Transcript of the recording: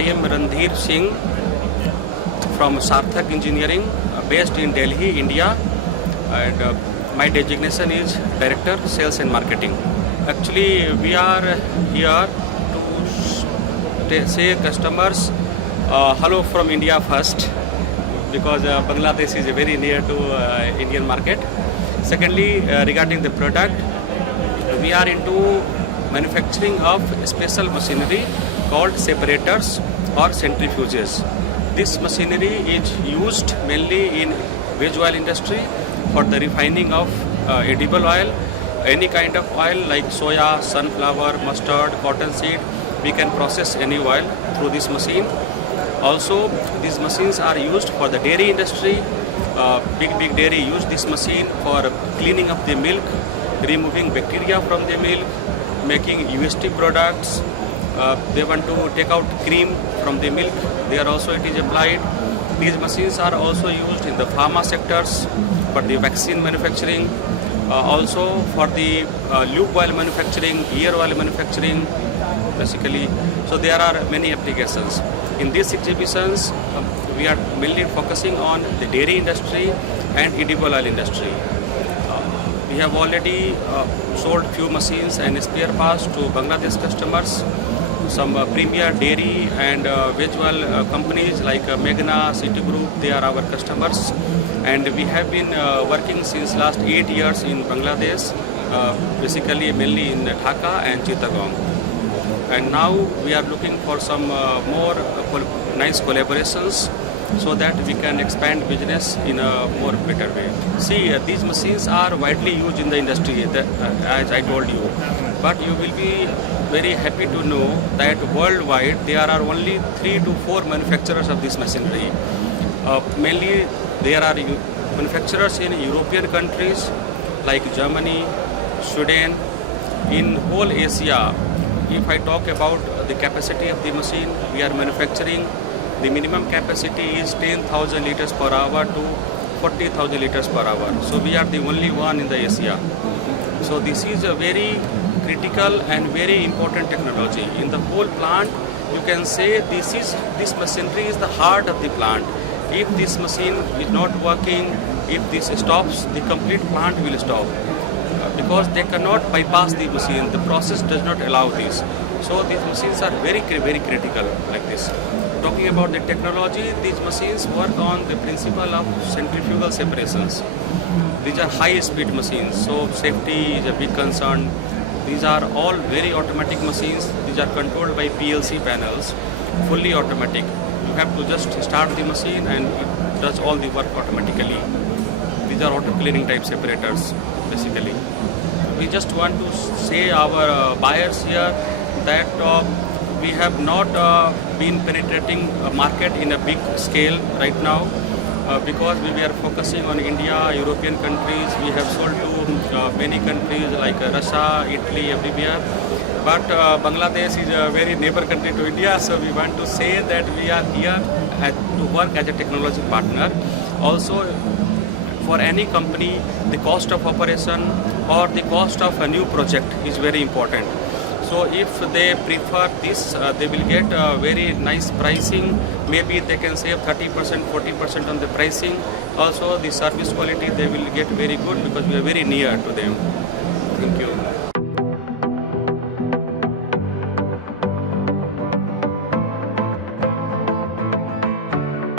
I am Randhir Singh from Sarthak Engineering, based in Delhi, India, and my designation is Director, Sales and Marketing. Actually, we are here to say customers hello from India first, because Bangladesh is very near to Indian market. Secondly, regarding the product, we are into manufacturing of special machinery called separators or centrifuges. This machinery is used mainly in veg oil industry for the refining of edible oil, any kind of oil like soya, sunflower, mustard, cottonseed. We can process any oil through this machine. Also, these machines are used for the dairy industry. Big dairy use this machine for cleaning of the milk, removing bacteria from the milk, making UST products. They want to take out cream from the milk. There also it is applied. These machines are also used in the pharma sectors for the vaccine manufacturing, also for the lube oil manufacturing, ear oil manufacturing, basically. So there are many applications. In these exhibitions, we are mainly focusing on the dairy industry and edible oil industry. We have already sold few machines and spare parts to Bangladesh customers. Some premier dairy and veg oil companies like Meghna, Citigroup, they are our customers. And we have been working since last 8 years in Bangladesh, basically mainly in Dhaka and Chittagong. And now we are looking for some more nice collaborations so that we can expand business in a more better way. See, these machines are widely used in the industry, as I told you. But you will be very happy to know that worldwide there are only 3 to 4 manufacturers of this machinery. Mainly there are manufacturers in European countries like Germany, Sweden, in whole Asia. If I talk about the capacity of the machine, we are manufacturing, the minimum capacity is 10,000 liters per hour to 40,000 liters per hour. So we are the only one in the Asia. So this is a very critical and very important technology. In the whole plant, you can say this machinery is the heart of the plant. If this machine is not working, if this stops, the complete plant will stop. Because they cannot bypass the machine, the process does not allow this. So these machines are very critical like this. Talking about the technology, these machines work on the principle of centrifugal separations. These are high-speed machines, so safety is a big concern. These are all very automatic machines. These are controlled by PLC panels, fully automatic. You have to just start the machine and it does all the work automatically. These are auto-cleaning type separators, basically. We just want to say our buyers here that we have not been penetrating a market in a big scale right now because we were focusing on India, European countries. We have sold to many countries like Russia, Italy, everywhere. But Bangladesh is a very neighbor country to India, so we want to say that we are here to work as a technology partner. Also, for any company, the cost of operation or the cost of a new project is very important. So if they prefer this, they will get very nice pricing. Maybe they can save 30%, 40% on the pricing. Also the service quality they will get very good because we are very near to them. Thank you.